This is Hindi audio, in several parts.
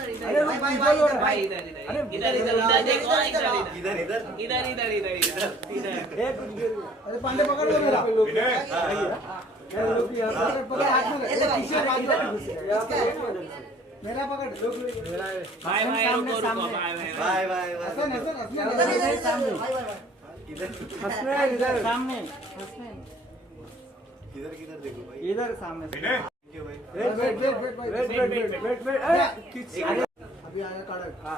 अरे भाई इधर अरे पांडे पकड़ लो मेरा मेरा पकड़ भाई रुको भाई इधर सामने किधर देखो भाई, इधर सामने वेट अभी आया कड़क हाँ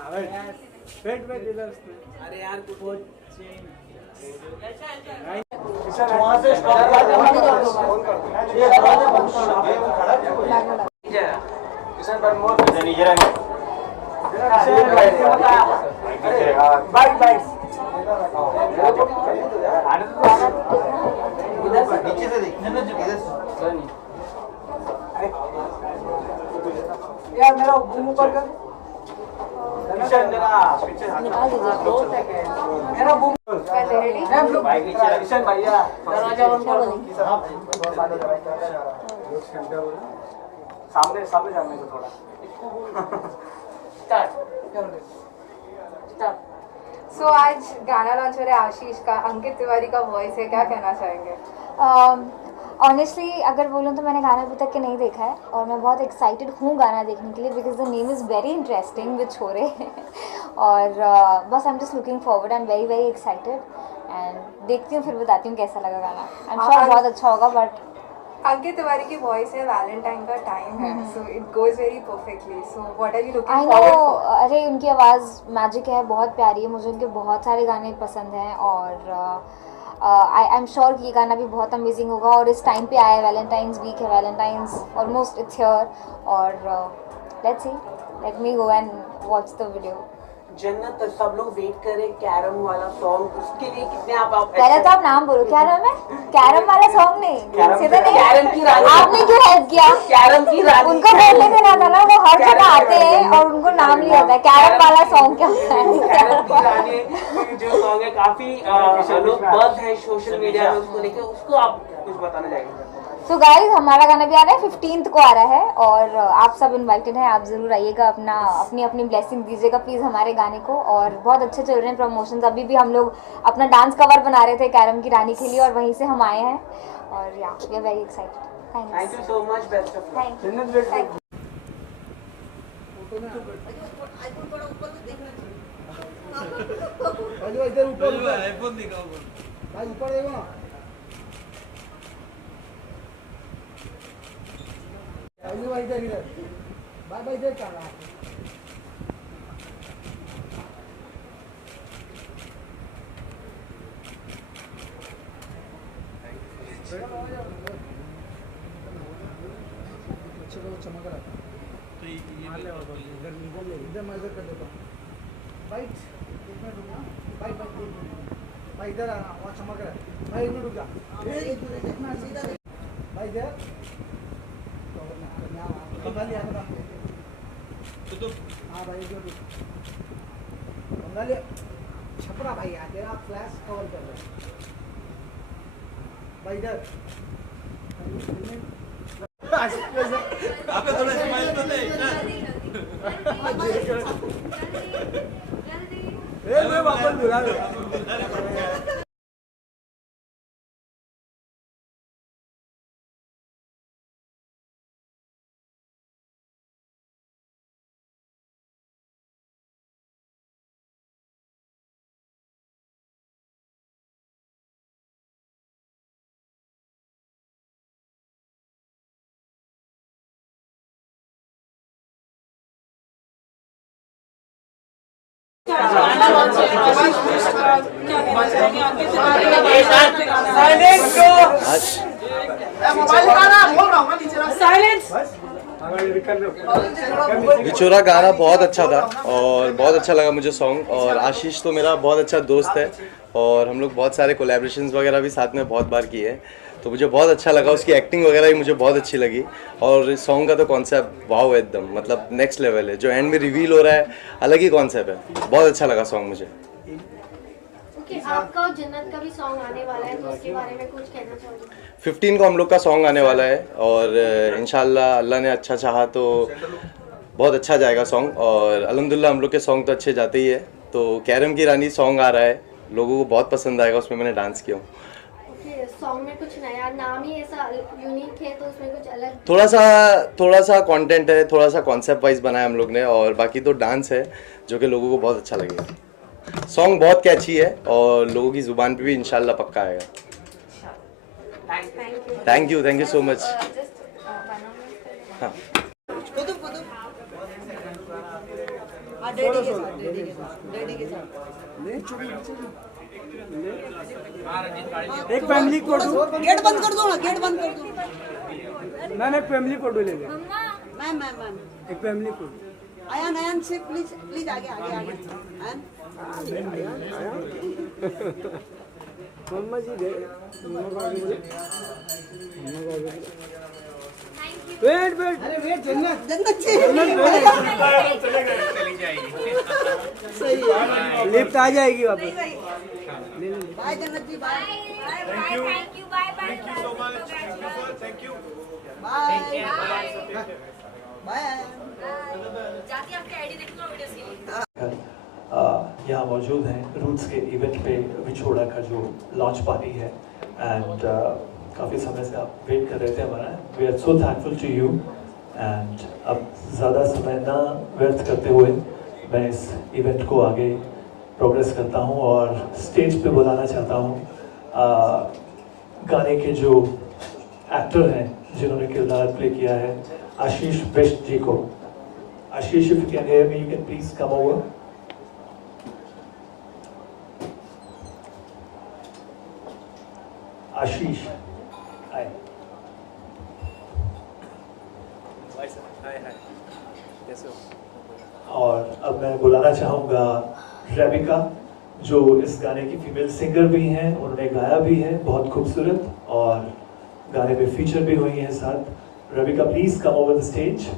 वेट इधर अरे यार कुछ वहाँ से स्टॉप नीचे से देख, इधर यार मेरा ऊपर कर मेरा बूम किशन भैया दरवाजा बंद कर दो सामने जाने को थोड़ा सो आज गाना लॉन्च हो रहा है आशीष का, अंकित तिवारी का वॉइस है, क्या कहना चाहेंगे? ऑनेस्टली अगर बोलूँ तो मैंने गाना अभी तक के नहीं देखा है और मैं बहुत एक्साइटेड हूँ गाना देखने के लिए because the name is very interesting विच हो रहे और बस आई am just looking forward, I am very very excited and देखती हूँ फिर बताती हूँ कैसा लगा गाना। आई एम श्योर बहुत अच्छा होगा। बट अंकित तिवारी की वॉइस है, वैलेंटाइन का टाइम है, so it goes very perfectly, so what are you I looking no, forward for? अरे उनकी आवाज़ मैजिक है, बहुत प्यारी है, मुझे उनके बहुत सारे गाने पसंद हैं और आई एम श्योर कि ये गाना भी बहुत अमेजिंग होगा और इस टाइम पे आया है, वैलेंटाइंस वीक है, वैलेंटाइंस ऑलमोस्ट इट्स हियर और let's see, let me go and watch the video. जन्नत सब लोग वेट करें कैरम वाला सॉन्ग, उसके लिए कितने आप पहले तो आप नाम बोलो, क्या नाम है? कैरम वाला सॉन्ग नहीं, सीधा नहीं, कैरम की रानी, आपने क्यों हेल्प किया? कैरम की रानी उनको बोलने देना था ना, वो हर जगह आते हैं और उनको नाम नहीं होता है। कैरम वाला सॉन्ग क्या होता है? कैरम की रानी जो सॉन्ग है काफी लोग बज़ है सोशल मीडिया में उसको लेके, उसको आप कुछ बताना चाहेंगे? सो गाइस हमारा गाना भी आ रहा है, 15th को आ रहा है और आप सब इनवाइटेड हैं, आप ज़रूर आइएगा, अपनी ब्लेसिंग दीजिएगा प्लीज़ हमारे गाने को। और बहुत अच्छे चल रहे हैं प्रमोशंस, अभी भी हम लोग अपना डांस कवर बना रहे थे कैरम की रानी के लिए और वहीं से हम आए हैं और या we are very excited. Thank you so much, best of luck. Thank you. इधर ऊपर आईफोन दिखाओ भाई, ऊपर देखो ना इधर भाई इधर क्या रहा है? चमक रहा तो ये इधर मैं इधर कर देता हूँ भाई, भाई इधर आना, वहाँ चमक रहा है भाई, इधर रुक जा भाई, इधर हाँ भाई इधर बंगाली छपरा भाई आ तेरा फ्लैश कवर कर रहे भाई, इधर आपने थोड़ा स्माइल तो दे मैं वापस बुला लो। बिछोरा गाना बहुत अच्छा था और बहुत अच्छा लगा मुझे सॉन्ग। और आशीष तो मेरा बहुत अच्छा दोस्त है और हम लोग बहुत सारे कोलैबोरेशंस वगैरह भी साथ में बहुत बार किए हैं, तो मुझे बहुत अच्छा लगा। उसकी एक्टिंग वगैरह भी मुझे बहुत अच्छी लगी और इस सॉन्ग का तो कॉन्सेप्ट वाव है एकदम, मतलब नेक्स्ट लेवल है। जो एंड में रिवील हो रहा है अलग ही कॉन्सेप्ट है, बहुत अच्छा लगा सॉन्ग मुझे। आपका और जन्नत का भी सॉन्ग आने वाला है, तो उसके बारे में कुछ कहना चाहोगे? 15 को हम लोग का सॉन्ग आने वाला है और इंशाल्लाह अल्लाह ने अच्छा चाहा तो बहुत अच्छा जाएगा सॉन्ग। और अल्हम्दुलिल्लाह हम लोग के सॉन्ग तो अच्छे जाते ही है। तो कैरम की रानी सॉन्ग आ रहा है, लोगों को बहुत पसंद आएगा, उसमें मैंने डांस किया हूँ। ओके, सॉन्ग में कुछ नया, नाम ही ऐसा यूनिक है तो उसमें कुछ अलग थोड़ा सा कंटेंट है, थोड़ा सा कॉन्सेप्ट वाइज बनाया हम लोग ने, और बाकी तो डांस है जो कि लोगों को बहुत अच्छा लगेगा। सॉन्ग बहुत कैची है और लोगों की ज़ुबान पे भी इंशाल्लाह पक्का आएगा। Thank you so much. हाँ एक फैमिली फोटो, गेट बंद कर दो ना, गेट बंद कर दो। मैम एक फैमिली फोटो ले ले। मैम एक फैमिली फोटो। आयान आयान से प्लीज प्लीज आगे आगे आगे आयान। मम्मा जी दे, मम्मा को आगे बोले। वेट अरे वेट, जन्नत जन्नत से सही है, लिफ्ट आ जाएगी वापस। Bye Jannat ji, bye thank you bye bye so much, thank you, bye bye. जाती आपकी आईडी देखना वीडियोस के लिए। यहाँ मौजूद हैं रूट्स के इवेंट पे विछोड़ा का जो लॉन्च पार्टी है, एंड काफ़ी समय से आप वेट कर रहे थे हमारा। We are so thankful to you, and अब ज़्यादा समय ना व्यर्थ करते हुए मैं इस इवेंट को आगे प्रोग्रेस करता हूँ और स्टेज पे बुलाना चाहता हूँ गाने के जो एक्टर हैं जिन्होंने किरदार प्ले किया है, आशीष बिष्ट जी को। Ashish, if you can hear me, you can please come over. Ashish, hi. और अब मैं बुलाना चाहूँगा रेबिका, जो इस गाने की फीमेल सिंगर भी हैं, उन्होंने गाया भी है बहुत खूबसूरत, और गाने में फीचर भी हुई हैं साथ। Rebecca, please come over the stage.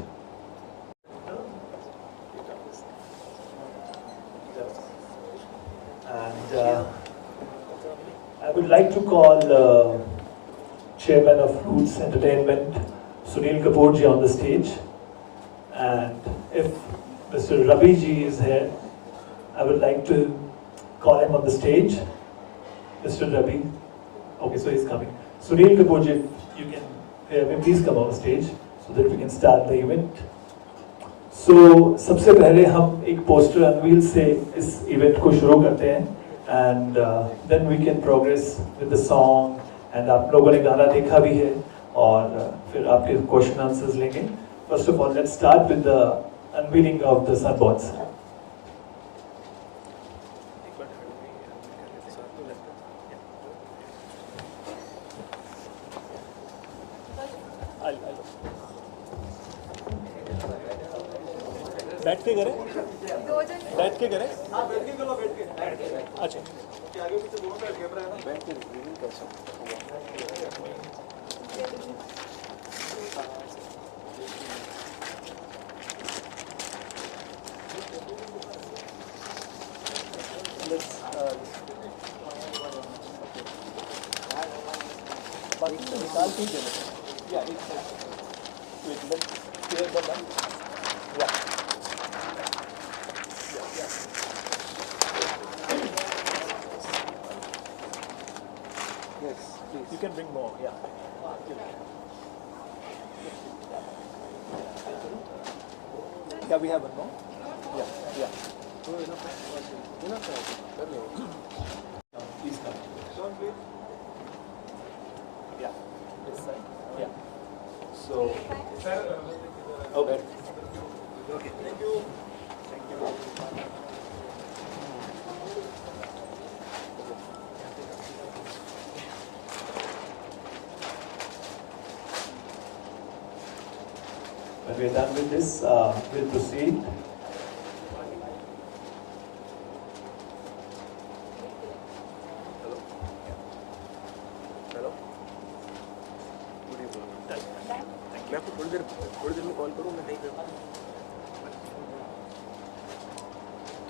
And I would like to call Chairman of Roots Entertainment, Sunil Kapoor ji, on the stage. And if Mr. Ravi ji is here, I would like to call him on the stage. Mr. Ravi. Okay, so he's coming. Sunil Kapoor ji, you can hear me, please come on stage so that we can start the event. So सबसे पहले हम एक पोस्टर अनवील से इस इवेंट को शुरू करते हैं, and then we can progress with the song. And आप लोगों ने गाना देखा भी है और फिर आपके क्वेश्चन आंसर्स लेंगे। First of all, let's start with the unveiling of the Sunbots. बैठ के करें, बैठ के करें। हाँ, बैठ के करो, बैठ के। अच्छा, आगे पीछे दोनों साइड कैमरा है ना, बैठ के रिवील कर सकते हैं। निकाल के ही या एक साइड तो एकदम क्लियर बना या yes please you can bring more yeah we have one more yeah please come yeah this side yeah so okay thank you when we're done with this we'll proceed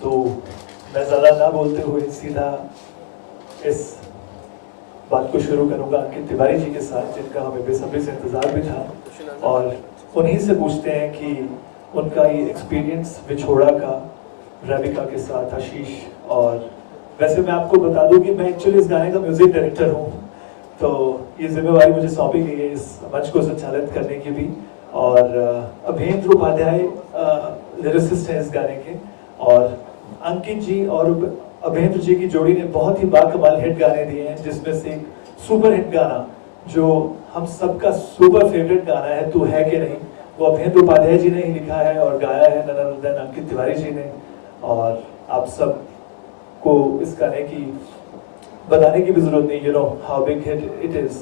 तो मैं ज़्यादा ना बोलते हुए सीधा इस बात को शुरू करूंगा अंकित तिवारी जी के साथ, जिनका हमें बेसब्री से इंतज़ार भी था, और उन्हीं से पूछते हैं कि उनका ये एक्सपीरियंस विछोड़ा का रेबिका के साथ, आशीष। और वैसे मैं आपको बता दूं कि मैं एक्चुअली इस गाने का म्यूजिक डायरेक्टर हूँ, तो ये जिम्मेवारी मुझे सौंपी गई है इस मंच को संचालित करने की भी। और अभेंद्र उपाध्याय लिरिसिस्ट हैं इस गाने के, और अंकित जी और अभेंद्र जी की जोड़ी ने बहुत ही बाकमाल हिट गाने दिए हैं, जिसमें से एक सुपर हिट गाना जो हम सबका सुपर फेवरेट गाना है, तू है कि नहीं, वो अभेंद्र उपाध्याय जी ने ही लिखा है और गाया है none other than Ankit Tiwari ji ने। और आप सब को इस गाने की बताने की भी जरूरत नहीं, you know how big hit it is.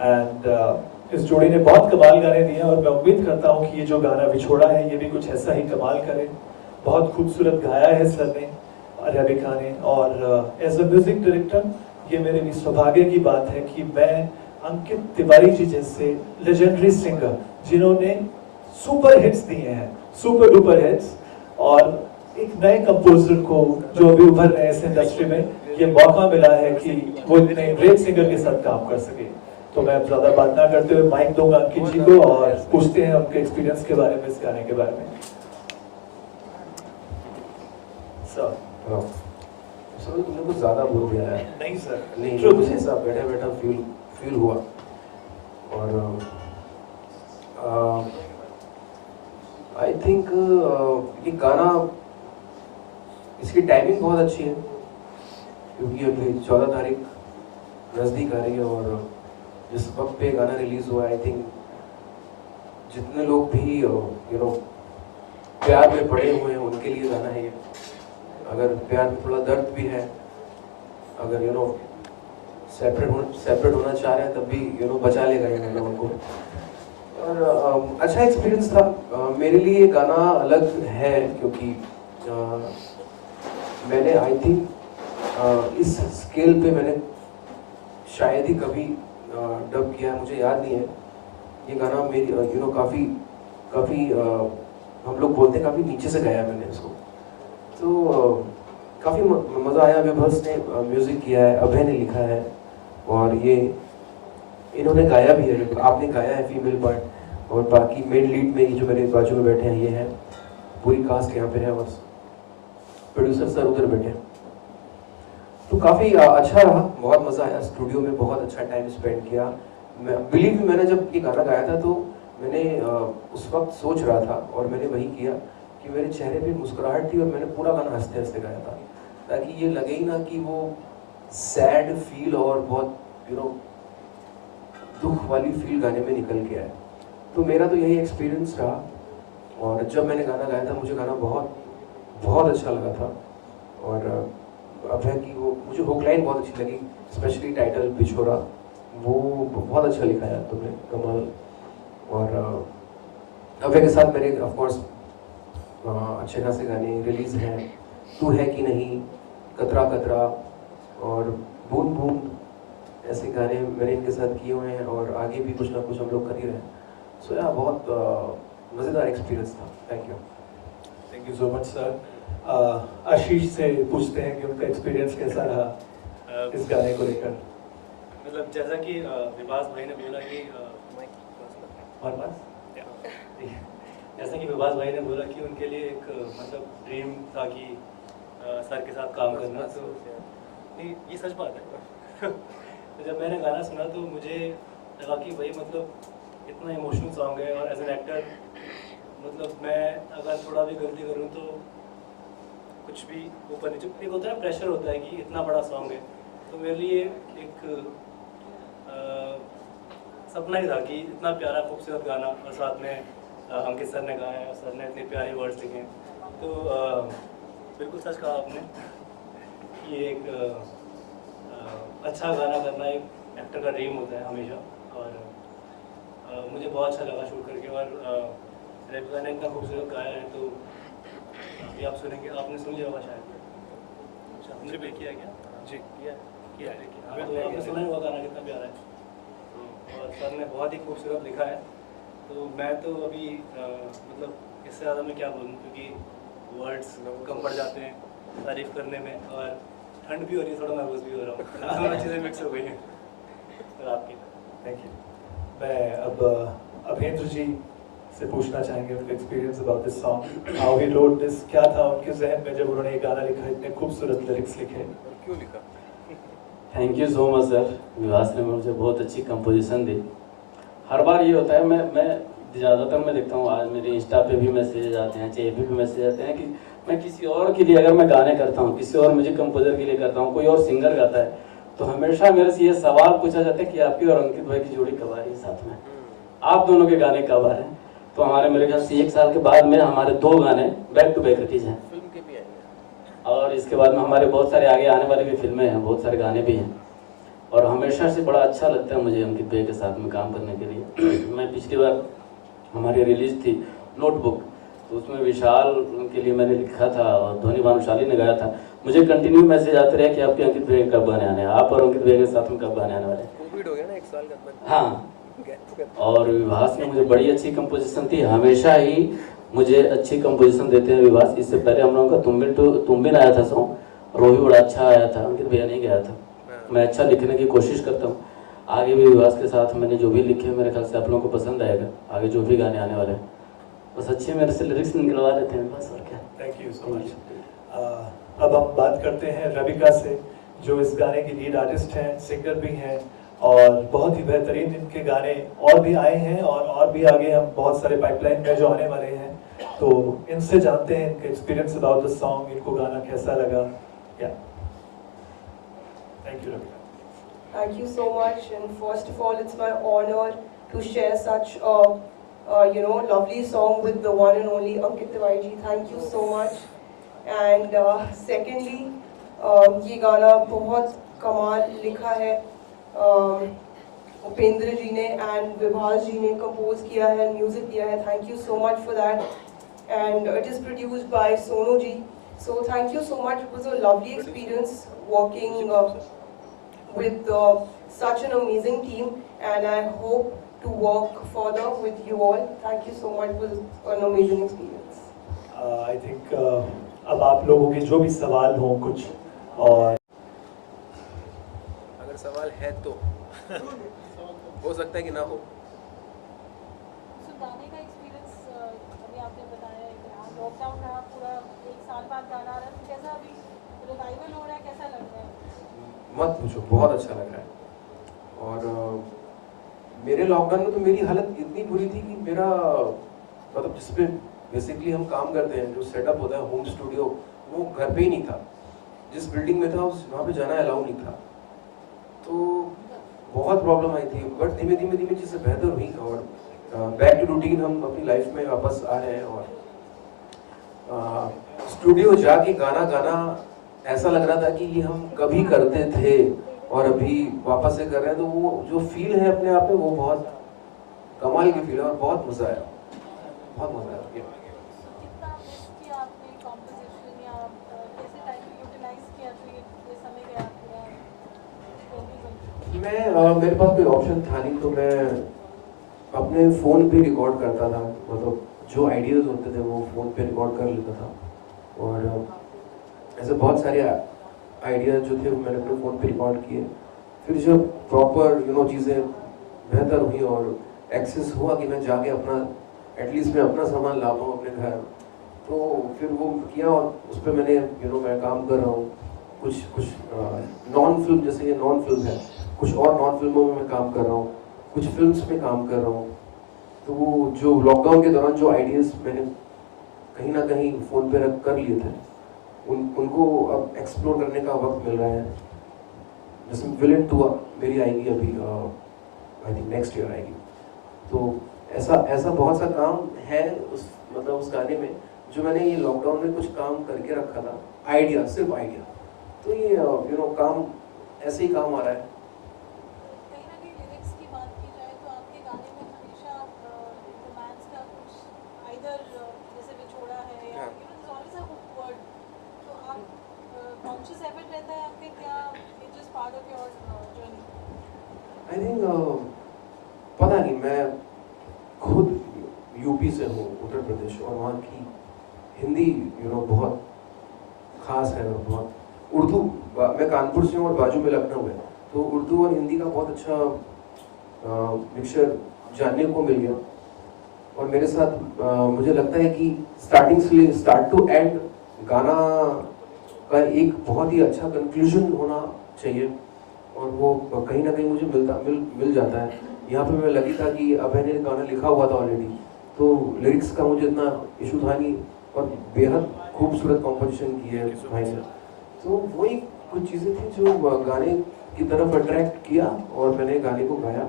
And इस जोड़ी ने बहुत कमाल गाने दिए हैं, और मैं उम्मीद करता हूँ कि ये जो गाना विछोड़ा है ये भी कुछ ऐसा ही कमाल करे। बहुत खूबसूरत गाया है सर ने, रेबिका ने, और एज अ म्यूजिक डायरेक्टर ये मेरे लिए सौभाग्य की बात है कि मैं अंकित तिवारी जी जैसे लेजेंडरी सिंगर, जिन्होंने सुपर हिट्स दिए हैं, सुपर डुपर हिट्स, और एक नए कंपोजर को जो अभी उभर रहे हैं इस इंडस्ट्री में, ये मौका मिला है कि वो इतने ग्रेट सिंगर के साथ काम कर सके। तो मैं अब ज्यादा बात ना करते हुए माइक दूंगा अंकित जी को, और पूछते हैं उनके एक्सपीरियंस के बारे में, इस गाने के बारे में। सर तुमने कुछ ज्यादा बोल दिया है। नहीं सर, नहीं, जो मुझे सब बैठा बैठा फील हुआ। और आई थिंक ये गाना, इसकी टाइमिंग बहुत अच्छी है, क्योंकि अभी 14 तारीख नज़दीक आ रही है, और जिस वक्त पे गाना रिलीज हुआ, आई थिंक जितने लोग भी यू नो प्यार में पड़े हुए हैं उनके लिए गाना है ये। अगर प्यार में थोड़ा दर्द भी है, अगर यू नो सेपरेट होना चाह रहे हैं, तब भी यू नो बचा लेगा ये गाना उनको। और अच्छा एक्सपीरियंस था मेरे लिए। ये गाना अलग है क्योंकि मैंने आई थिंक इस स्केल पे मैंने शायद ही कभी डब किया है, मुझे याद नहीं है। ये गाना मेरी यू नो काफ़ी हम लोग बोलते हैं काफ़ी नीचे से गाया मैंने इसको, तो काफ़ी मज़ा आया। विभस ने म्यूज़िक किया है, अभय ने लिखा है, और ये इन्होंने गाया भी है, आपने गाया है फीमेल पार्ट, और बाकी मेन लीड में ये जो मेरे बाजू में बैठे हैं ये हैं, पूरी कास्ट यहाँ पे है, और प्रोड्यूसर सर उधर बैठे हैं। तो काफ़ी अच्छा रहा, बहुत मज़ा आया, स्टूडियो में बहुत अच्छा टाइम स्पेंड किया। बिलीव मैंने जब ये गाना गाया था तो मैंने उस वक्त सोच रहा था, और मैंने वही किया कि मेरे चेहरे पे मुस्कुराहट थी, और मैंने पूरा गाना हंसते हंसते गाया था, ताकि ये लगे ही ना कि वो सैड फील और बहुत यू नो दुख वाली फील गाने में निकल के आए। तो मेरा तो यही एक्सपीरियंस रहा, और जब मैंने गाना गाया था मुझे गाना बहुत बहुत अच्छा लगा था। और अभय की वो मुझे हुक लाइन बहुत अच्छी लगी, स्पेशली टाइटल बिछोरा, वो बहुत अच्छा लिखा है तुमने, कमाल। और अभय के साथ मेरे ऑफकोर्स अच्छे खासे गाने रिलीज हैं, तू है कि नहीं, कतरा कतरा और बूंद बूंद, ऐसे गाने मैंने इनके साथ किए हुए हैं, और आगे भी कुछ ना कुछ हम लोग कर ही रहे हैं। सो यार बहुत मज़ेदार एक्सपीरियंस था। Thank you so much sir. Ashish से पूछते हैं कि उनका एक्सपीरियंस कैसा रहा इस गाने को लेकर। मतलब जैसा कि विभास भाई ने बोला कि जैसा कि विभास भाई ने बोला कि उनके लिए एक मतलब ड्रीम था कि सर के साथ काम करना, तो नहीं ये सच बात है। तो जब मैंने गाना सुना तो मुझे लगा कि भाई मतलब इतना इमोशनल सॉन्ग है, और एज एन एक्टर मतलब मैं अगर थोड़ा भी गलती करूँ तो कुछ भी ऊपर नीचे, एक होता है प्रेशर होता है कि इतना बड़ा सॉन्ग है, तो मेरे लिए एक सपना ही था कि इतना प्यारा खूबसूरत गाना, और साथ में अंकित सर ने गाया है, और सर ने इतने प्यारे वर्ड्स लिखे हैं। तो बिल्कुल सच कहा आपने कि एक अच्छा गाना करना एक एक्टर का ड्रीम होता है हमेशा, और मुझे बहुत अच्छा लगा शूट करके। और रेबिका ने इतना खूबसूरत गाया है, तो अभी आप सुनेंगे, आपने सुन लिया होगा शायद। अच्छा, हमने भी किया क्या? जी किया है। तो आपने सुना ही होगा गाना कितना प्यारा है, तो और सर ने बहुत ही खूबसूरत लिखा है। तो मैं तो अभी मतलब इससे ज़्यादा मैं क्या बोलूँ, क्योंकि वर्ड्स कम पड़ जाते हैं तारीफ़ करने में, और ठंड भी हो रही है, थोड़ा नर्वस भी हो रहा हूँ, दोनों चीज़ें मिक्स हो गई हैं। और आपकी थैंक यू। मैं अब अभेंद्र जी से पूछना चाहेंगे उनका experience about this song, how he wrote this, क्या था उनके जहन में जब उन्होंने ये गाना लिखा, इतने खूबसूरत लिरिक्स लिखे, क्यों लिखा? Thank you so much sir, Vivas ने मुझे बहुत अच्छी कंपोजिशन दी। हर बार ये होता है, मैं ज़्यादातर मैं देखता हूँ, आज मेरे इंस्टा पे भी मैसेज आते हैं, चाहे भी मैसेज आते हैं कि मैं किसी और के लिए अगर मैं गाने करता हूँ, किसी और म्यूजिक कंपोजर के लिए करता हूँ, कोई और सिंगर गाता है, तो हमेशा मेरे से ये सवाल पूछा जाता है कि आपकी और अंकित भाई की जोड़ी कब आ रही है साथ में, आप दोनों के गाने कब आ रहे हैं। तो हमारे मेरे ख्याल से 1 साल के बाद में हमारे 2 गाने बैक टू बैक रिलीज हैं, फिल्म के भी आएंगे और इसके बाद में हमारे बहुत सारे आगे आने वाली भी फिल्में हैं, बहुत सारे गाने भी हैं, और हमेशा से बड़ा अच्छा लगता है मुझे अंकित भाई के साथ में काम करने के लिए। मैं पिछली बार हमारी रिलीज थी नोटबुक, तो उसमें विशाल के लिए मैंने लिखा था और धोनी भानुशाली ने गाया था। मुझे कंटिन्यू मैसेज आते रहे कि आपके अंकित भाई कब गाने आने हैं, आप और अंकित भाई के साथ में कब गाने आने वाले हैं। कोविड हो गया ना 1 साल का। हाँ, और विवास ने मुझे बड़ी अच्छी कंपोजिशन दी, हमेशा ही मुझे अच्छी कंपोजिशन देते हैं विवास। इससे पहले हम लोगों का तुम बिन आया था सॉन्ग, और वो भी बड़ा अच्छा आया था, अंकित भैया नहीं गया था। मैं अच्छा लिखने की कोशिश करता हूँ, आगे भी विवास के साथ मैंने जो भी लिखे मेरे ख्याल से आप लोगों को पसंद आएगा, आगे जो भी गाने आने वाले हैं, बस अच्छे मेरे से लिरिक्स निकलवा लेते हैं बस, और क्या। Thank you so much. अब हम बात करते हैं रविका से, जो इस गाने की लीड आर्टिस्ट हैं, सिंगर भी हैं, और बहुत ही बेहतरीन इनके गाने और भी आए हैं, और भी आगे हम बहुत सारे पाइपलाइन में जो आने वाले हैं, तो इनसे जानते हैं इनके एक्सपीरियंस अबाउट द सॉन्ग, इनको गाना कैसा लगा। या thank you Ravika. Thank you so much, and first of all, it's my honor to share such a lovely song with the one and only Ankit Tiwari ji. Thank you so much. And secondly, ये गाना बहुत कमाल लिखा है, उपेंद्र जी ने एंड विभास जी ने कंपोज किया है, म्यूजिक दिया है। Thank you so much for that. And it is produced by Sonu ji. So thank you so much. It was a lovely experience working with such an amazing team, and I hope to work further with you all. Thank you so much. It was an amazing experience. I think अब आप लोगों के जो भी सवाल हों कुछ, और अगर सवाल है तो हो सकता है कि ना हो। गाने का एक्सपीरियंस अभी आपने बताया है कि लॉकडाउन रहा पूरा, 1 साल बाद गाना आ रहा है, कैसा अभी रिवाइवल हो रहा है, कैसा लग रहा है? मत पूछो, बहुत अच्छा लग रहा है। और मेरे लॉकडाउन में तो मेरी हालत इतनी बुरी थी कि मेरा मतलब जिसपे बेसिकली हम काम करते हैं, जो सेटअप होता है होम स्टूडियो, वो घर पे ही नहीं था। जिस बिल्डिंग में था वहाँ पे जाना अलाउ नहीं था, तो बहुत प्रॉब्लम आई थी। बट धीमे धीमे धीमे चीज़ें बेहतर हुई, और बैक टू रूटीन हम अपनी लाइफ में वापस आ रहे हैं। और स्टूडियो जाके गाना ऐसा लग रहा था कि ये हम कभी करते थे और अभी वापस से कर रहे हैं, तो वो जो फील है अपने आप में, वो बहुत कमाल की फील है, और बहुत मज़ा आया, बहुत मज़ा आया। कितना मिस किया आपने कॉम्पोजिशन, या कैसे टाइम यूटिलाइज किया जो ये समय गया पूरा? मेरे पास कोई ऑप्शन था नहीं, तो मैं अपने फ़ोन पे रिकॉर्ड करता था, मतलब जो आइडियाज़ होते थे वो फ़ोन पे रिकॉर्ड कर लेता था। और ऐसे बहुत सारे आइडियाज़ जो थे वो मैंने अपने फ़ोन पे रिकॉर्ड किए। फिर जब प्रॉपर चीज़ें बेहतर हुई और एक्सेस हुआ कि मैं जाके अपना एटलीस्ट मैं अपना सामान ला पाऊँ अपने घर, तो फिर वो किया, और उस पर मैंने मैं काम कर रहा हूँ। कुछ नॉन फिल्म, जैसे ये नॉन फिल्म है, कुछ और नॉन फिल्मों में मैं काम कर रहा हूँ, कुछ फिल्म्स में काम कर रहा हूँ। तो वो जो लॉकडाउन के दौरान जो आइडियाज़ मैंने कहीं ना कहीं फ़ोन पे रख कर लिए थे, उनको अब एक्सप्लोर करने का वक्त मिल रहा है। जैसे विलन 2 मेरी आएगी अभी, आई थिंक नेक्स्ट ईयर आएगी। तो ऐसा बहुत सा काम है उस गाने में, जो मैंने ये लॉकडाउन में कुछ काम करके रखा था, आइडिया, सिर्फ आइडिया। तो ये काम ऐसे ही काम आ रहा है। कहीं ना कहीं लिरिक्स की बात की जाए तो आपके गाने में हमेशा रोमांस का कुछ आइदर जैसे विछोड़ा है या ऑलवेज अ हुक वर्ड, तो आप कॉन्शियस एफर्ट रहता है आपके, क्या it is part of your journey? I think पता नहीं, मैं खुद यूपी से हूँ, उत्तर प्रदेश, और वहाँ की हिंदी बहुत ख़ास है, और बहुत उर्दू, मैं कानपुर से हूँ और बाजू में लखनऊ है, तो उर्दू और हिंदी का बहुत अच्छा मिक्सचर जानने को मिल गया। और मेरे साथ मुझे लगता है कि स्टार्टिंग से स्टार्ट टू एंड गाना का एक बहुत ही अच्छा कंक्लूजन होना चाहिए, और वो कहीं ना कहीं मुझे मिल जाता है। यहाँ पे मैं लगी था कि अभय ने गाना लिखा हुआ था ऑलरेडी, तो लिरिक्स का मुझे इतना इशू था नहीं, और बेहद खूबसूरत कॉम्पोजिशन की है भाई ने। तो वही कुछ चीज़ें थी जो गाने की तरफ अट्रैक्ट किया और मैंने गाने को गाया।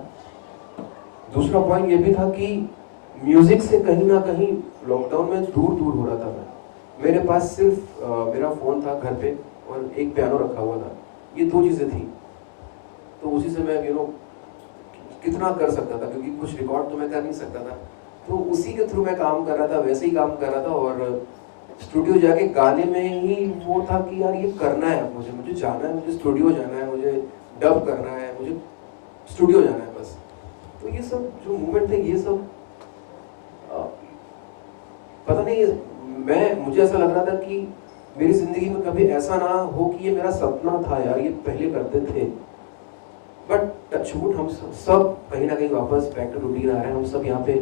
दूसरा पॉइंट ये भी था कि म्यूजिक से कहीं ना कहीं लॉकडाउन में दूर हो रहा था मैं। मेरे पास सिर्फ मेरा फ़ोन था घर पे और एक पियानो रखा हुआ था, ये दो चीज़ें थी। तो उसी से मैं कितना कर सकता था, क्योंकि कुछ रिकॉर्ड तो मैं कर नहीं सकता था, तो उसी के थ्रू मैं काम कर रहा था, वैसे ही काम कर रहा था। और स्टूडियो जाके गाने में ही वो था कि यार ये करना है, मुझे जाना है, मुझे स्टूडियो जाना है, मुझे डब करना है, मुझे स्टूडियो जाना है बस। तो ये सब जो मूवमेंट थे, ये सब पता नहीं, मुझे ऐसा लग रहा था कि मेरी जिंदगी में कभी ऐसा ना हो कि ये मेरा सपना था यार, ये पहले करते थे। बट टचवुड हम सब कहीं ना कहीं वापस बैक टू रूटीन आ रहे हैं। हम सब यहाँ पे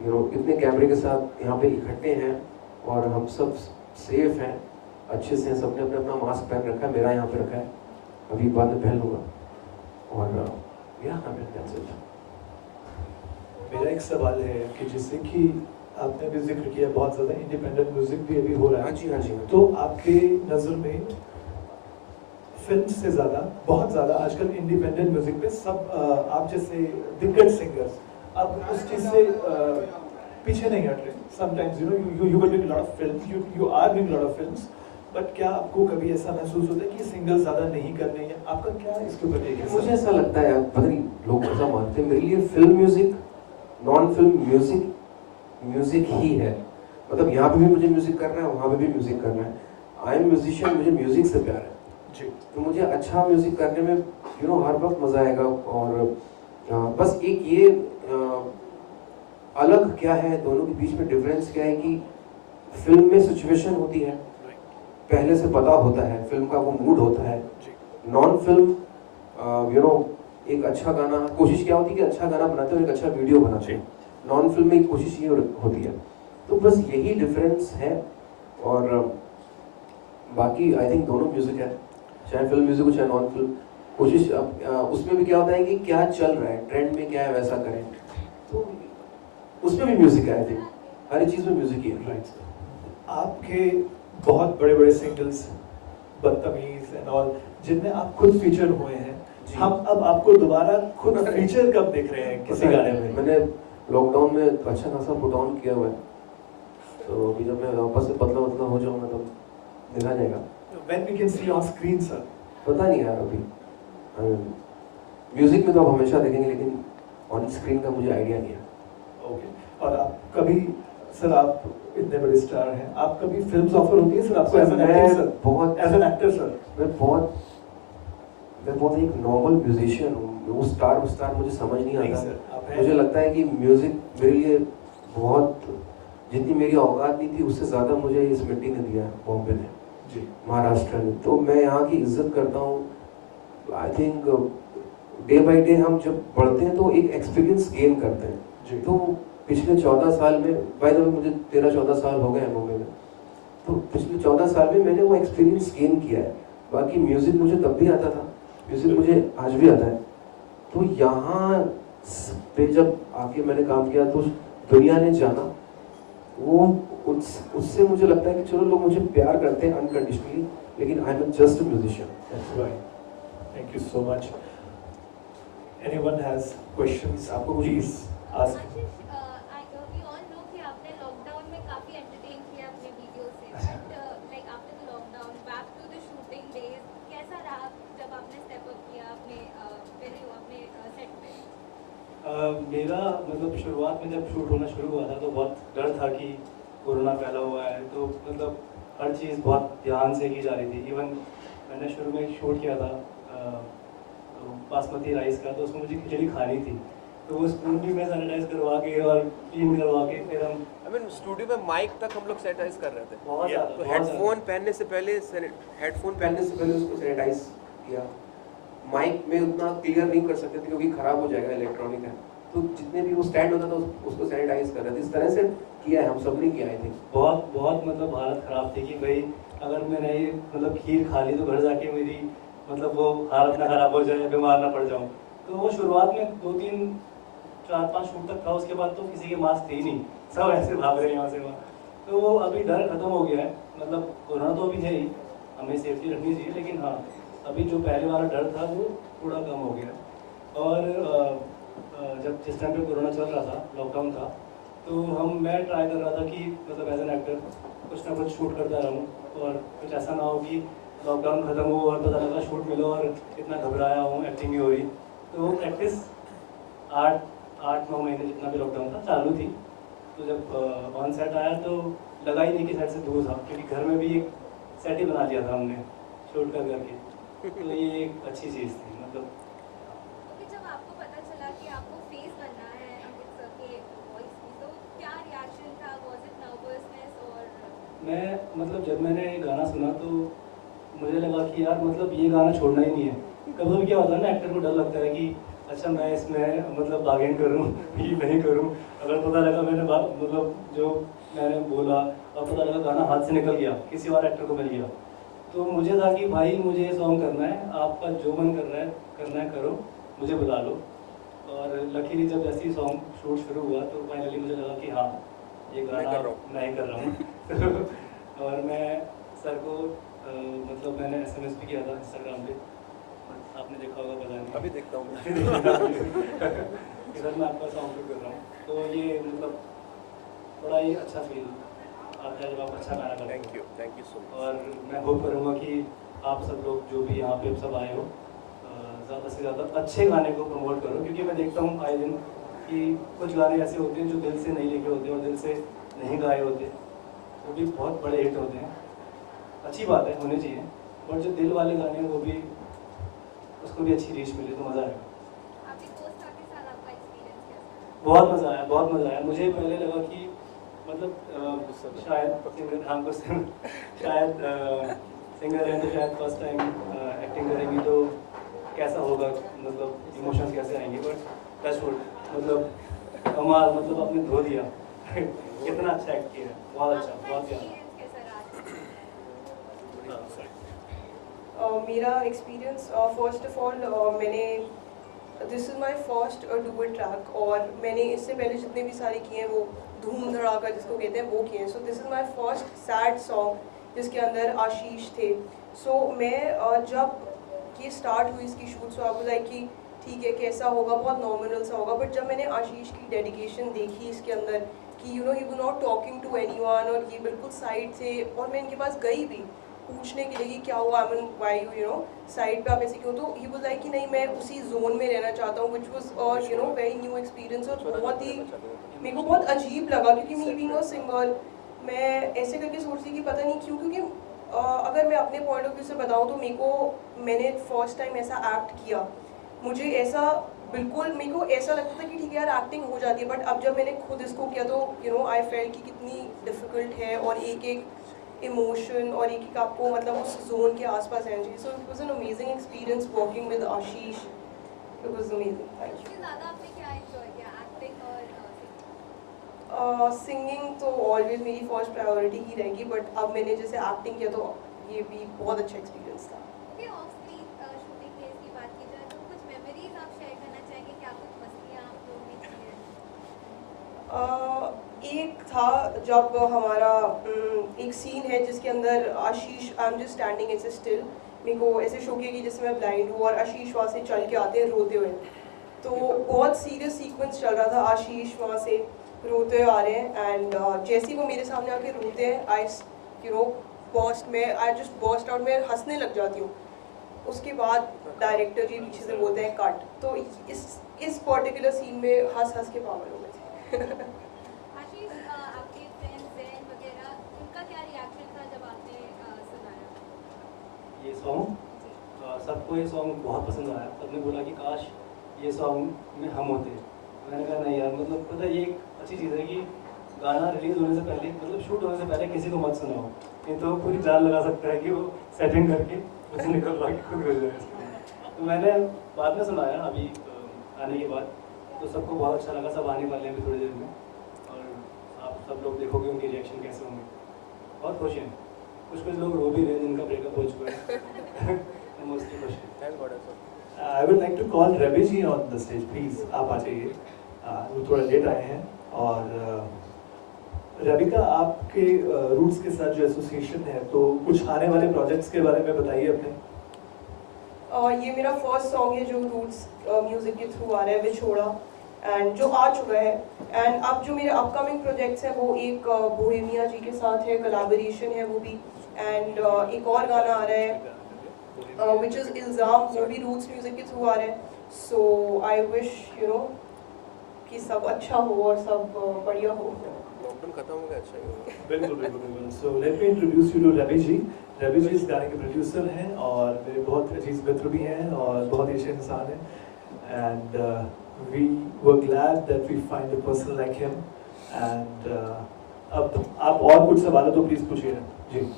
इतने कैमरे के साथ यहाँ पे इकट्ठे हैं और हम सब सेफ हैं, अच्छे से हैं। सबने अपना मास्क पहन रखा है, मेरा यहाँ पे रखा है, अभी बाद में पहन लूँगा। और मेरा एक सवाल है कि जैसे कि आपने भी जिक्र किया बहुत ज़्यादा इंडिपेंडेंट म्यूजिक भी अभी हो रहा है। हाँ जी। तो आपके नज़र में फिल्म से ज़्यादा, बहुत ज़्यादा आजकल इंडिपेंडेंट म्यूजिक में सब आप जैसे दिग्गज सिंगर्स, आप उस चीज़ से पीछे नहीं हट रहे। Sometimes you will do lot of films, you are doing lot of films, but क्या आपको कभी ऐसा महसूस होता है कि सिंगल ज़्यादा नहीं करने हैं? आपका क्या इसके ऊपर टेक है? मुझे ऐसा लगता है, पता नहीं लोग ऐसा मानते हैं, मेरे लिए film music, non film music ही है। मतलब यहाँ पे भी मुझे म्यूजिक करना है, वहाँ पे भी म्यूजिक करना है। आई एम म्यूजिशियन, मुझे म्यूजिक से प्यार है जी। तो मुझे अच्छा म्यूजिक करने में हर वक्त मजा आएगा। और बस एक ये अलग क्या है, दोनों के बीच में डिफरेंस क्या है कि फिल्म में सिचुएशन होती है, पहले से पता होता है, फिल्म का वो मूड होता है। नॉन फिल्म एक अच्छा गाना, कोशिश क्या होती है कि अच्छा गाना बनाते हो, एक अच्छा वीडियो बनाते हैं। नॉन फिल्म में कोशिश ये होती है। तो बस यही डिफरेंस है। और बाकी आई थिंक दोनों म्यूजिक है, चाहे फिल्म म्यूजिक हो चाहे नॉन फिल्म। कोशिश उसमें भी क्या होता है कि क्या चल रहा है, ट्रेंड में क्या है वैसा करें, तो उसमें भी म्यूजिक है। आई थिंक हर एक चीज़ में म्यूजिक ही है। आपके बहुत बड़े बड़े सिंगल्स, बदतमीज एंड ऑल, जिनमें आप खुद फीचर हुए हैं, हम अब आपको दोबारा खुद फीचर कब देख रहे हैं किसी गाने में? मैंने लॉकडाउन में अच्छा खासा पुट ऑन किया हुआ है, तो अभी जब मैं वापस से पतला हो जाऊंगा तो देखा जाएगा। When we can see on screen, sir? पता नहीं यार, अभी म्यूजिक में तो आप हमेशा देखेंगे, लेकिन ऑन स्क्रीन का मुझे आइडिया नहीं है। ओके। और आप कभी, सर आप इतने बड़े स्टार हैं, आप कभी फिल्म्स ऑफर होती है सर आपको एज एन एक्टर? सर बहुत एज एन एक्टर सर मैं बहुत एक नॉर्मल म्यूजिशियन हूँ। वो स्टार मुझे समझ नहीं आता। मुझे लगता है कि म्यूजिक मेरे लिए बहुत, जितनी मेरी औकात नहीं थी उससे ज़्यादा मुझे इस मिट्टी ने दिया है, बॉम्बे ने जी, महाराष्ट्र ने। तो मैं यहाँ की इज्जत करता हूँ। I think day by day हम जब बढ़ते हैं तो एक एक्सपीरियंस गेन करते हैं जी। तो पिछले 14 साल में, बाय द वे मुझे 13-14 साल हो गए हैं मुंबई में, तो पिछले 14 साल में मैंने वो एक्सपीरियंस गेन किया है। बाकी म्यूज़िक मुझे तब भी आता था, म्यूज़िक मुझे आज भी आता है। तो यहाँ पे जब आके मैंने काम किया तो दुनिया ने जाना, वो उससे मुझे लगता है कि चलो लोग मुझे प्यार करते हैं अनकंडीशनली, लेकिन I am just a musician. That's right. Thank you so much. Anyone has questions? आपको please ask. we all know कि आपने लॉकडाउन में काफी एंटरटेन किया अपने वीडियो से, but like after the lockdown back to the shooting days, कैसा रहा जब आपने स्टेप अप किया अपने सेट पे? मेरा मतलब शुरुआत में जब शूट होना शुरू हुआ था तो बहुत डर था कि कोरोना फैला हुआ है, तो मतलब हर चीज़ बहुत ध्यान से की जा रही थी। इवन मैंने शुरू में शूट किया था बासमती राइस का, तो उसमें मुझे खिचड़ी खानी थी, तो वो स्पून भी मैं सैनिटाइज करवा के और क्लीन करवा के फिर हम स्टूडियो में माइक तक हम लोग सैनिटाइज कर रहे थे। बहुत ज़्यादा, तो हेडफोन पहनने से पहले उसको सैनिटाइज किया। माइक में उतना क्लियर नहीं कर सकते थे क्योंकि ख़राब हो जाएगा, इलेक्ट्रॉनिक है। तो जितने भी वो स्टैंड होता था उसको सैनिटाइज कर रहे थे। इस तरह से किया है, हम सब ने किया है। थी बहुत बहुत मतलब हालत ख़राब थी कि भाई अगर मैंने ये मतलब खीर खा ली तो घर जाके मेरी मतलब वो हालत ना ख़राब हो जाए, बीमार ना पड़ जाऊँ। तो वो शुरुआत में 2-3 4-5 शूट तक था, उसके बाद तो किसी के मास्क थे ही नहीं, सब ऐसे भाग रहे हैं यहाँ से वहाँ। तो वो अभी डर खत्म हो गया है, मतलब कोरोना तो अभी है ही, हमें सेफ्टी रखनी चाहिए, लेकिन हाँ अभी जो पहले वाला डर था वो थोड़ा कम हो गया। और जब जिस टाइम पे कोरोना चल रहा था, लॉकडाउन था, तो मैं ट्राई कर रहा था कि मतलब एज एन एक्टर कुछ ना कुछ शूट करता रहूँ, और कुछ ऐसा ना हो कि लॉकडाउन ख़त्म हो और पता लगा शूट मिलो और इतना घबराया हूँ, एक्टिंग नहीं हो रही। तो वो प्रैक्टिस 8-9 महीने जितना भी लॉकडाउन था चालू थी। तो जब ऑन सेट आया तो लगा ही नहीं कि सेट से दूर था, क्योंकि घर में भी एक सेट ही बना लिया था हमने शूट कर करके। तो ये एक अच्छी चीज़ थी। मतलब जब आपको पता चला कि आपको फेस बनना है अंकित सर के वॉइस की, तो क्या रिएक्शन था? Was it nervousness? और मैं मतलब जब मैंने ये गाना सुना तो मुझे लगा कि यार मतलब ये गाना छोड़ना ही नहीं है। कभी कभी क्या होता है ना, एक्टर को डर लगता है कि अच्छा मैं इसमें मतलब बार्गेन करूँ कि नहीं करूँ। अगर पता लगा मैंने मतलब जो मैंने बोला और पता लगा गाना हाथ से निकल गया, किसी और एक्टर को मिल गया, तो मुझे था कि भाई मुझे ये सॉन्ग करना है, आपका जो मन करना है करो, मुझे बुला लो। और लकीली जब जैसे ही सॉन्ग शूट शुरू हुआ तो फाइनली मुझे लगा कि हाँ ये गाना मैं ही कर रहा हूँ। और मैं सर को मतलब मैंने SMS भी किया था इंस्टाग्राम पे, आपने देखा होगा पता नहीं, अभी देखता हूँ इधर मैं आपका सॉन्ग शूट कर रहा हूँ। तो ये मतलब बड़ा ही अच्छा फील आता है जब आप अच्छा गाना करते हैं। Thank you so much. और मैं होप करूँगा कि आप सब लोग जो भी यहाँ पे सब आए हो, ज़्यादा से ज़्यादा अच्छे गाने को प्रमोट करो, क्योंकि मैं देखता हूँ आए दिन कि कुछ गाने ऐसे होते हैं जो दिल से नहीं लिखे होते और दिल से नहीं गाए होते, वो भी बहुत बड़े हिट होते हैं। अच्छी बात है, होने चाहिए, और जो दिल वाले गाने हैं वो भी, उसको भी अच्छी रीच मिले तो मज़ा आएगा। बहुत मज़ा आया, बहुत मज़ा आया। मुझे पहले लगा कि मतलब शायद सिंगर हैं तो शायद फर्स्ट टाइम एक्टिंग करेंगी तो कैसा होगा, मतलब इमोशंस कैसे आएंगे, बट टच वुड मतलब कमाल, मतलब आपने धो दिया। कितना अच्छा एक्ट किया, बहुत अच्छा, बहुत प्यारा। मेरा एक्सपीरियंस फर्स्ट ऑफ ऑल मैंने this is my first duet track, और मैंने इससे पहले जितने भी सारे किए हैं वो धूम धड़ाका जिसको कहते हैं वो किए हैं। So this is my first sad song जिसके अंदर आशीष थे। सो मैं जब ये स्टार्ट हुई इसकी शूट, सो आपको लाइक कि ठीक है कैसा होगा, बहुत नॉमिनल सा होगा, बट जब मैंने आशीष की डेडिकेशन देखी इसके अंदर कि you know he was not talking to anyone, और ये बिल्कुल साइड से, और मैं इनके पास गई भी पूछने के लिए कि क्या हुआ, I mean why you know side पे आप ऐसे क्यों, तो ही वाज लाइक कि नहीं मैं उसी जोन में रहना चाहता हूँ, which was you know very new experience, और बहुत ही मेरे को बहुत अजीब लगा, क्योंकि मी बीइंग अ सिंगर मैं ऐसे करके सोचती कि पता नहीं क्यों, क्योंकि अगर मैं अपने पॉइंट ऑफ व्यू से बताऊँ तो मैंने फर्स्ट टाइम ऐसा एक्ट किया, मुझे ऐसा बिल्कुल मेरे को ऐसा लगता था कि ठीक है यार एक्टिंग हो जाती है, बट अब जब मैंने खुद इसको किया तो यू नो आई फेल्ट कि कितनी डिफ़िकल्ट है, और एक एक इमोशन और एक एक आपको मतलब उस जोन के आसपास रहना चाहिए। So it was an amazing experience working with Ashish, it was amazing. Thank you. ज़्यादा आपने क्या एंजॉय किया, एक्टिंग और सिंगिंग तो ऑलवेज मेरी फर्स्ट प्रायोरिटी ही रहेगी, बट अब मैंने जैसे एक्टिंग किया तो ये भी बहुत अच्छा एक्सपीरियंस था। Okay, of screen shooting days की बात की जाए तो कुछ मेमोरीज आप शेयर करना चाहेंगे, क्या कुछ मस्तियाँ आप लोगों ने की हैं? एक था जब हमारा एक सीन है जिसके अंदर आशीष, आई एम जस्ट स्टैंडिंग ऐसे स्टिल, मेरे को ऐसे शो किया कि जैसे मैं ब्लाइंड हूँ, और आशीष वहाँ से चल के आते हैं रोते हुए, तो बहुत सीरियस सीक्वेंस चल रहा था, आशीष वहाँ से रोते हुए आ रहे हैं, एंड जैसे ही वो मेरे सामने आके रोते हैं I you know I just burst out, मैं हंसने लग जाती हूँ। उसके बाद डायरेक्टर जी पीछे से बोलते हैं कट, तो इस पर्टिकुलर सीन में हंस हंस के पागल हो गए थे। आशीष, आपके फ्रेंड्स जैन वगैरह, उनका क्या रिएक्शन था जब आपने सुनाया ये सॉन्ग? सबको ये सॉन्ग बहुत पसंद आया, सबने बोला कि काश ये सॉन्ग में हम होते। मैंने कहा नहीं यार, मतलब पता है ये एक अच्छी चीज़ है कि गाना रिलीज़ होने से पहले, मतलब शूट होने से पहले किसी को मत सुनाओ, नहीं तो पूरी जान लगा सकता है कि वो सेटिंग करके उसे निकलवा के खुद कर जाए। तो मैंने बाद में सुनाया अभी आने के बाद, तो सबको बहुत अच्छा लगा, सब आने वाले हैं अभी थोड़ी देर में और आप सब लोग देखोगे उनके रिएक्शन कैसे होंगे। बहुत खुश हैं, कुछ कुछ लोग रो भी रहे हैं जिनका ब्रेकअप हो चुका है। मोस्टली खुश हैं। I would like to call Ravi ji on the stage, please. आप आ जाइए, वो थोड़ा लेट आए हैं। और रविका, आपके रूट्स के साथ जो एसोसिएशन है, तो कुछ आने वाले प्रोजेक्ट्स के बारे में बताइए अपने। ये मेरा फर्स्ट सॉन्ग है जो रूट्स म्यूजिक के थ्रू आ रहा है, विछोड़ा, एंड जो आ चुका है। एंड अब जो मेरे अपकमिंग प्रोजेक्ट्स हैं वो एक बोहेमिया जी के साथ है, कोलैबोरेशन है वो भी, एंड एक और गाना आ रहा है विच इज़ इल्ज़ाम, वो भी रूट्स म्यूजिक के थ्रू आ रहा है। सो आई विश कि सब अच्छा हो और सब बढ़िया हो। लॉकडाउन खत्म हो गया, अच्छा ही होगा। बिल्कुल बिल्कुल बिल्कुल। So let me introduce you to Ravi ji. Ravi ji इस गाने के प्रोड्यूसर हैं और मेरे बहुत अजीज मित्र भी हैं और बहुत अच्छे इंसान हैं। And we were glad that we find a person like him. And अब आप और कुछ सवाल है तो प्लीज पूछिए जी। ओके,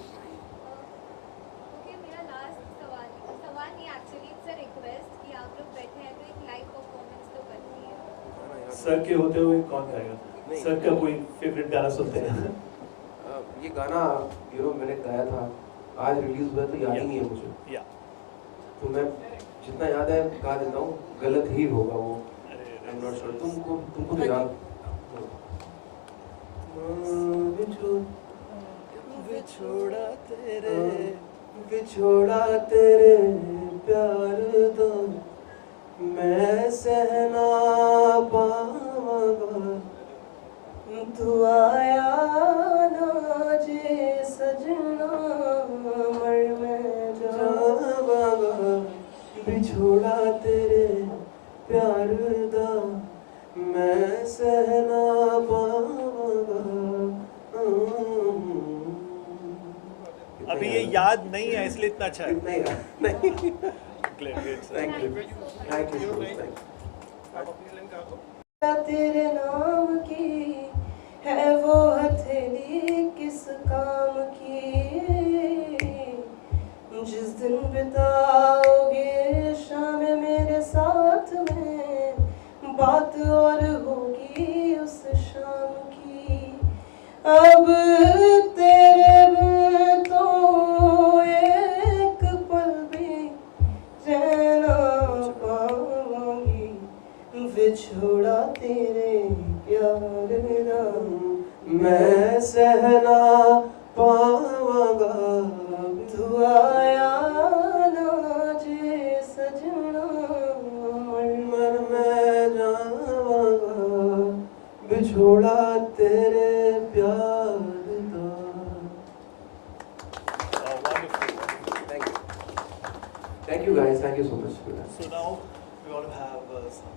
मेरा लास्ट सवाल नहीं, एक्चुअली इट्स अ रिक्वेस्ट कि आप लोग बैठे हैं तो एक लाइव परफॉर्मेंस तो करनी है। सर के होते हुए कौन गाएगा? सर का कोई फेवरेट गाना सुनते हैं? ये गाना मैंने गाया था, आज रिलीज हुआ तो याद ही नहीं है मुझे। तो मैं जितना याद है गा देता हूँ, गलत ही होगा वो। I am not sure. तुमको तो याद। बिछोड़ा तेरे प्यार दो, मैं सहना पावांगा, तू आया ना जे सजना, मर में जावांगा, बिछोड़ा तेरे प्यार दा, मैं सहना पावांगा। अभी ये याद नहीं है इसलिए इतना अच्छा है। नहीं। Thank you. तेरे नाम की है वो हथेली किस काम की, जिस दिन बिताओगे शाम मेरे साथ में, बात और होगी उस शाम की। अब तेरे बिन तो एक पल भी रहना पाऊंगी, बिछोड़ा तेरे प्यार दा, मैं सहना पावांगा, तू आया ना जे सजना, मर मैं जावांगा, बिछोड़ा तेरे प्यार दा। Thank you guys, thank you so much for that. So now we want to have some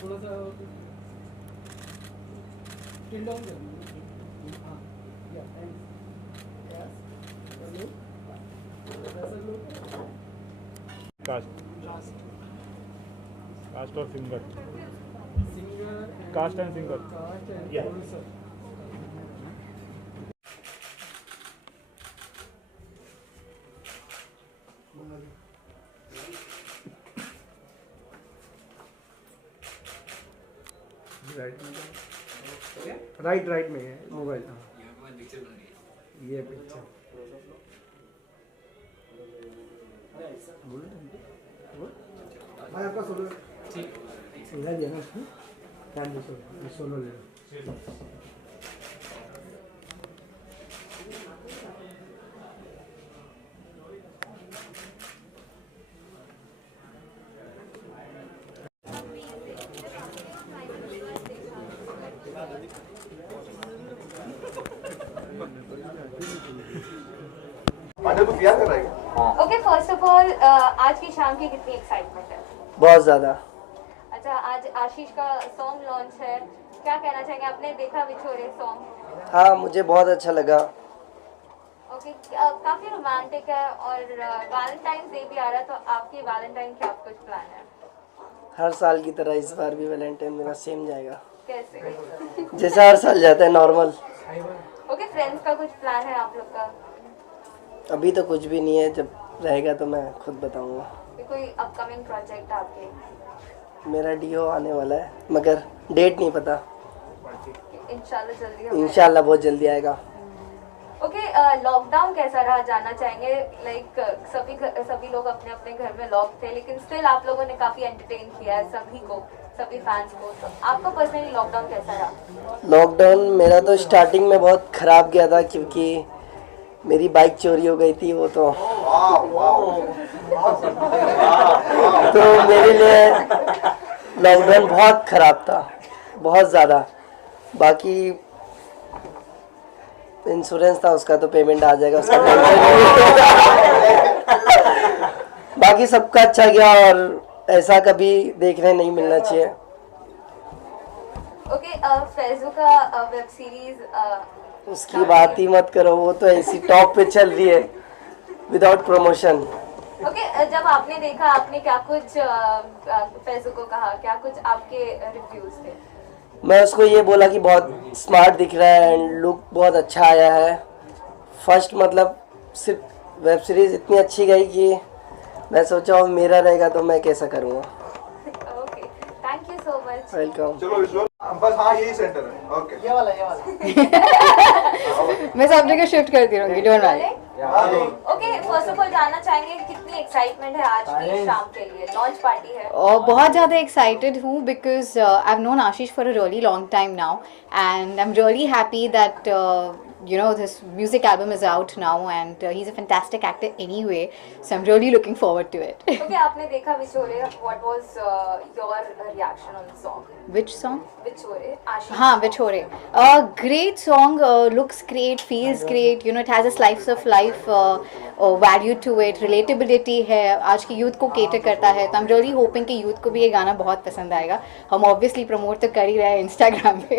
थोड़ा सा टिल डाउन कर। हाँ या थैंक्स यस हेलो ऐसा लो कास्ट और singer singer cost and singer producer. Right में है मोबाइल। ये पिक्चर भाई आपका सोलो ठीक सिंगल दिया ना उसमें कैन सोलो ले लो। ओके, फर्स्ट ऑफ ऑल आज की शाम की कितनी एक्साइटमेंट है? बहुत ज़्यादा। अच्छा, आज आशीष का सॉन्ग लॉन्च है, क्या कहना चाहेंगे? आपने देखा विछोरे सॉन्ग? हाँ, मुझे बहुत अच्छा लगा। ओके, काफ़ी रोमांटिक है और वैलेंटाइन डे भी आ रहा है, तो आपकी वैलेंटाइन क्या कुछ प्लान है? हर साल की तरह इस बार भी वैलेंटाइन मेरा सेम जाएगा, कैसे? जैसा हर साल जाता है, नॉर्मल। ओके, फ्रेंड्स का कुछ प्लान है आप लोग का? अभी तो कुछ भी नहीं है, जब रहेगा तो मैं खुद बताऊंगा। कोई अपकमिंग प्रोजेक्ट आपके? मेरा डीओ आने वाला है, मगर डेट नहीं पता। इंशाल्लाह जल्दी होगा। इंशाल्लाह बहुत जल्दी आएगा। ओके, लॉकडाउन कैसा रहा जानना चाहेंगे। लाइक सभी लोग अपने अपने घर में लॉक थे, लेकिन स्टिल आप लोगों ने काफी एंटरटेन किया है सभी को, सभी फैंस को। तो आपका पर्सनली लॉकडाउन कैसा रहा? लॉकडाउन मेरा तो स्टार्टिंग में बहुत ख़राब गया था, क्योंकि मेरी बाइक चोरी हो गई थी। वो तो मेरे लिए लॉकडाउन बहुत ख़राब था, बहुत ज़्यादा। बाकी इंश्योरेंस था उसका, तो पेमेंट आ जाएगा उसका। बाकी सबका अच्छा गया, और ऐसा कभी देखने नहीं मिलना चाहिए। ओके, फैजू का वेब सीरीज उसकी बात ही मत करो, वो तो ऐसी टॉप पे चल रही है विदाउट प्रमोशन। ओके, जब आपने देखा आपने क्या कुछ फैजू को कहा, क्या कुछ आपके रिव्यूज थे? मैं उसको ये बोला कि बहुत स्मार्ट दिख रहा है एंड लुक बहुत अच्छा आया है। फर्स्ट मतलब सिर्फ वेब सीरीज़ इतनी अच्छी गई कि मैं सोचा मेरा रहेगा तो मैं कैसा करूँगा। Okay, thank you so much. Welcome. चलो विश्वास, बस हाँ यही सेंटर है। ओके, ये वाला मैं सब जगह शिफ्ट करती रहूँगी, don't worry. Okay, first of all जानना चाहेंगे कितनी एक्साइटमेंट है आज की शाम के लिए, लॉन्च पार्टी है? और बहुत ज़्यादा एक्साइटेड हूँ because I have known Ashish for a really long time now and I am really happy that you know this music album is out now and he's a fantastic actor anyway, so I'm really looking forward to it. Okay, आपने देखा विछोरे, what was your reaction on the song? Which song? विछोरे, आशीष। हाँ, विछोरे, great song, looks great, feels great, you know it has a slice of life value to it, relatability है, आज की यूथ को cater करता है, तो I'm really hoping कि यूथ को भी ये गाना बहुत पसंद आएगा। हम obviously promote तो कर ही रहे हैं Instagram पे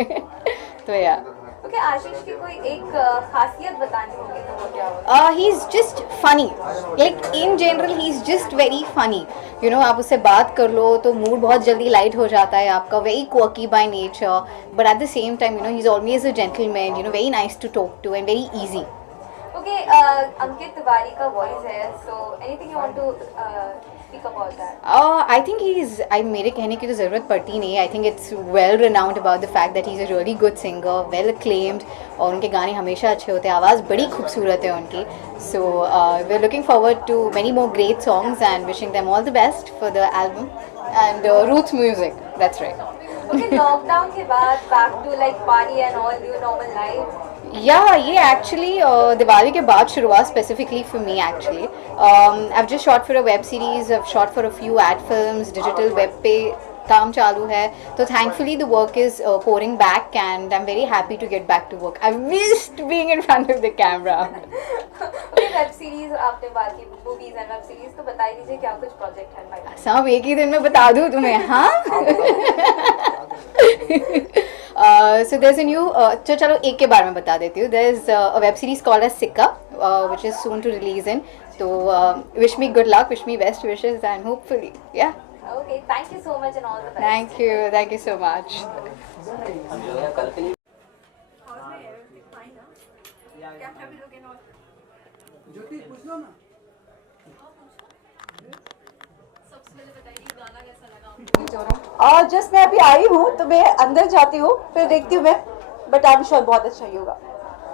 तो यार। ओके, आशीष की कोई एक खासियत बतानी होगी तो वो क्या होगा? He's just funny, like in general he's just very funny, you know आप उससे बात कर लो तो मूड बहुत जल्दी लाइट हो जाता है आपका, very quirky by nature but at the same time you know he's always a gentleman, you know very nice to talk to and very easy. Okay, Ankit Tiwari का वॉइस है, so anything you want to speak about that? I think मेरे कहने की तो ज़रूरत पड़ती नहीं है। I think it's well renowned about the fact that he's a really good singer, well acclaimed, और उनके गाने हमेशा अच्छे होते हैं, आवाज़ बड़ी खूबसूरत है उनकी। So we're looking forward to many more great songs and wishing them all the best for the album and Roots Music, that's right. Okay, lockdown के बाद back to like party and all new normal life? Yeah, ये actually दिवाली के बाद शुरू हुआ specifically for me actually. I've just shot for a web series, I've shot for a few ad films, digital web पे काम चालू है, तो thankfully the work is pouring back and I'm very happy to get back to work. I've missed being in front of the camera. Okay, web series आपने बात की, movies and web series, तो बताई दीजिए क्या कुछ project है हमारे? सब एक ही दिन में बता दूँ तुम्हें, हाँ? So there's a new, चलो एक के बारे में बता देती हूँ. There's a web series called as Sikka, which is soon to release in. So wish me good luck, wish me best wishes, and hopefully, yeah. Okay, thank you so much and all the best. Thank you so much. और जस्ट मैं अभी आई हूँ तो मैं अंदर जाती हूँ, फिर देखती हूँ मैं, बट आई एम श्योर बहुत अच्छा ही होगा।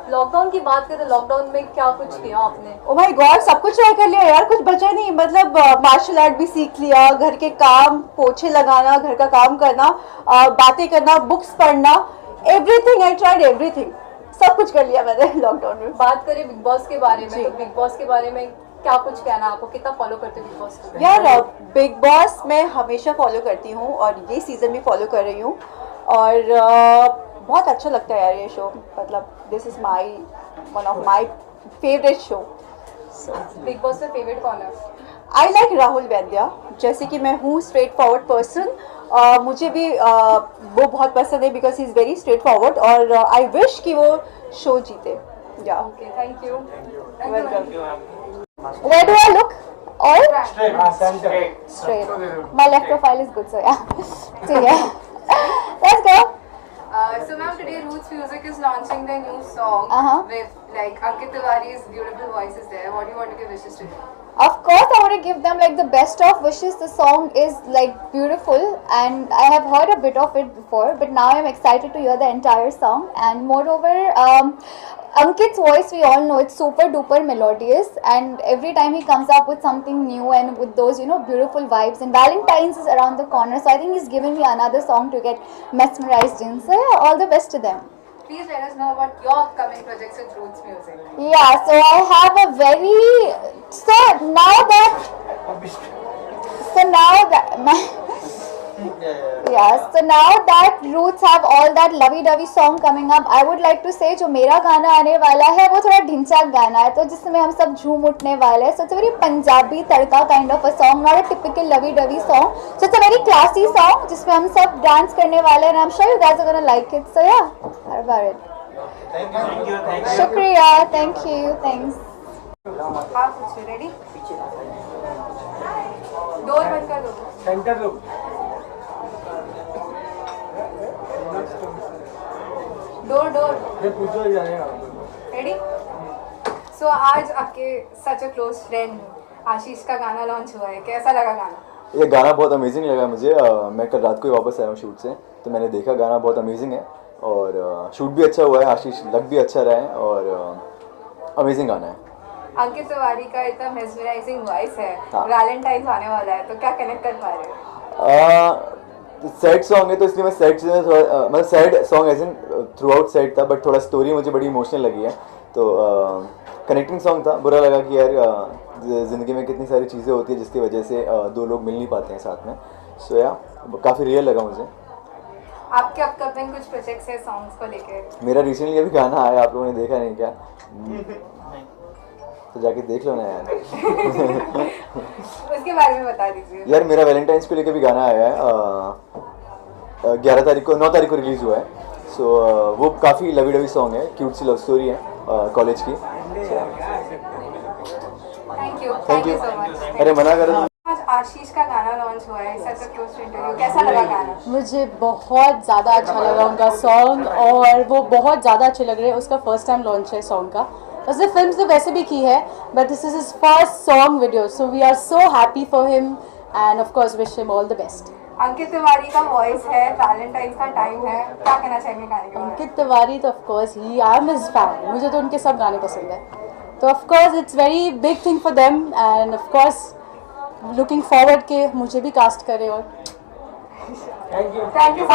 लॉकडाउन की बात करें तो लॉकडाउन में क्या कुछ किया आपने? ओ माय गॉड, सब कुछ ट्राई कर लिया यार, कुछ बचा नहीं। मतलब मार्शल आर्ट भी सीख लिया, घर के काम, पोछे लगाना, घर का काम करना, बातें करना, बुक्स पढ़ना, एवरीथिंग आई ट्राइड, एवरीथिंग, सब कुछ कर लिया मैंने लॉकडाउन में। बात करें बिग बॉस के बारे में, तो बिग बॉस के बारे में क्या कुछ कहना आपको, कितना फॉलो करते हो बिग बॉस को? यार बिग बॉस मैं हमेशा फॉलो करती हूँ और ये सीज़न भी फॉलो कर रही हूँ और बहुत अच्छा लगता है यार ये शो। मतलब this is my one of my favourite show. Big boss में फेवरेट कौन है? आई लाइक राहुल वैद्या, जैसे कि मैं हूँ स्ट्रेट फॉरवर्ड पर्सन, मुझे भी वो बहुत पसंद है because he is very straight forward और आई विश कि वो शो जीते। या okay, thank you. Welcome. Where do I look? Or straight. My left profile is good, so yeah. So yeah. Let's go. So ma'am, today Roots Music is launching their new song with like Ankit Tiwari's beautiful voices there. What do you want to give wishes to? Of course, I want to give them like the best of wishes. The song is like beautiful, and I have heard a bit of it before, but now I'm excited to hear the entire song. And moreover, Ankit's voice, we all know, it's super duper melodious, and every time he comes up with something new and with those, you know, beautiful vibes, and Valentine's is around the corner, so I think he's given me another song to get mesmerized in. So yeah, all the best to them. Please let us know about your upcoming projects with Roots Music. Yeah, so I have a very, so now that Roots have all that lovey-dovey song coming up, I would like to say जो मेरा गाना आने वाला है वो थोड़ा ढिंचाक गाना है, तो जिसमें हम सब झूम उठने वाले हैं. So it's a very Punjabi tadka kind of a song, not a typical lovey-dovey song. So it's a very classy song जिसमें हम सब dance करने वाले हैं, and I'm sure you guys are gonna like it. So yeah, how about it? Thank you. Shukriya, thank you, thanks. हाँ पूछिए, ready? डोर बंद कर दो. सेंटर लो. डोर. ये पूछो ही जाएगा. Ready? So आज आपके such a close friend आशीष का गाना लॉन्च हुआ है, कैसा लगा गाना? ये गाना बहुत अमेजिंग लगा मुझे. मैं कल रात को ही वापस आया हूँ शूट से, तो मैंने देखा गाना बहुत अमेजिंग है और शूट भी अच्छा हुआ है. आशीष लग भी अच्छा रहा है और अमेजिंग गाना है. अंकित तिवारी का इतना मेस्मराइजिंग वॉइस है, हाँ. वैलेंटाइन्स आने वाला है, तो क्या कनेक्ट कर पा रहे हो? सैड सॉन्ग है तो इसलिए मैं सैड से थोड़ा मतलब sad song as in throughout sad था, बट थोड़ा स्टोरी मुझे बड़ी इमोशनल लगी है, तो कनेक्टिंग सॉन्ग था. बुरा लगा कि यार ज़िंदगी में कितनी सारी चीज़ें होती है जिसकी वजह से दो लोग मिल नहीं पाते हैं साथ में. सो या काफ़ी रियल लगा मुझे. आपके अपकमिंग कुछ प्रोजेक्ट्स है सॉन्ग्स को लेके? मेरा रिसेंटली अभी गाना आया, आप लोगों ने देखा नहीं क्या? तो जाके देख लो ना यार. उसके बारे में बता दीजिए. यार मेरा वैलेंटाइंस को लेके भी गाना आया है, 9 तारीख को रिलीज़ हुआ है. सो वो काफ़ी लवी डवी सॉन्ग है, क्यूट सी लव स्टोरी है कॉलेज की. Thank you so much. अरे मना कर. आज आशीष का गाना लॉन्च हुआ है, सच अ क्लोज इंटरव्यू, कैसा लगा गाना? मुझे बहुत ज़्यादा अच्छा लगा उनका सॉन्ग, और वो बहुत ज़्यादा अच्छे लग रहे हैं. उसका फर्स्ट टाइम लॉन्च है सॉन्ग का. उसने फिल्म्स तो वैसे भी की है, but this is his first song video, so we are so happy for him and of course wish him all the best. Ankit Tiwari का वॉइस है, वैलेंटाइन्स का टाइम है, क्या कहना चाहेंगे गाने के बारे में? अंकित तिवारी तो of course he, I am his fan, मुझे तो उनके सब गाने पसंद है, तो of course it's very big thing for them, and of course looking forward के मुझे भी कास्ट करे. और थैंक यू.